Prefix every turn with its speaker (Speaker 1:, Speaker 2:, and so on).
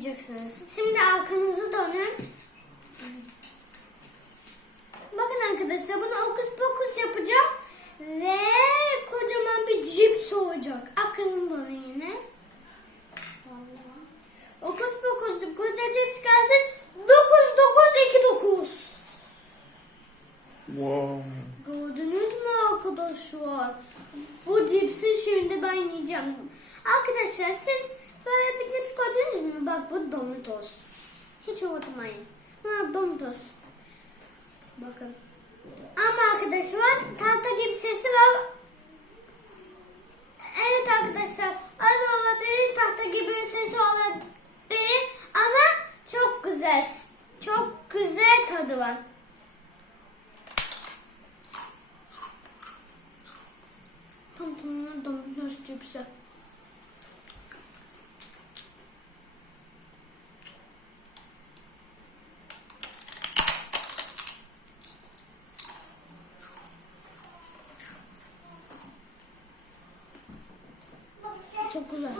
Speaker 1: Diyeceksiniz. Şimdi arkanızı dönün. Bakın arkadaşlar bunu okus pokus yapacağım. Ve kocaman bir cips olacak. Arkanızı dönün yine. Okus pokus koca cips gelsin. 9929.
Speaker 2: Wow.
Speaker 1: Gördünüz mü arkadaşlar? Bu cipsi şimdi ben yiyeceğim. Arkadaşlar siz böyle bir cips gördünüz mü? Bak bu Doritos. Hiç unutmayın. Ha Doritos. Bakın. Ama arkadaşlar tahta gibi sesi var. Evet arkadaşlar. Öyle olabilir. Tahta gibi sesi olabilir. Ama çok güzel. Çok güzel tadı var. Tam tamına Doritos cipsi. çok güzel.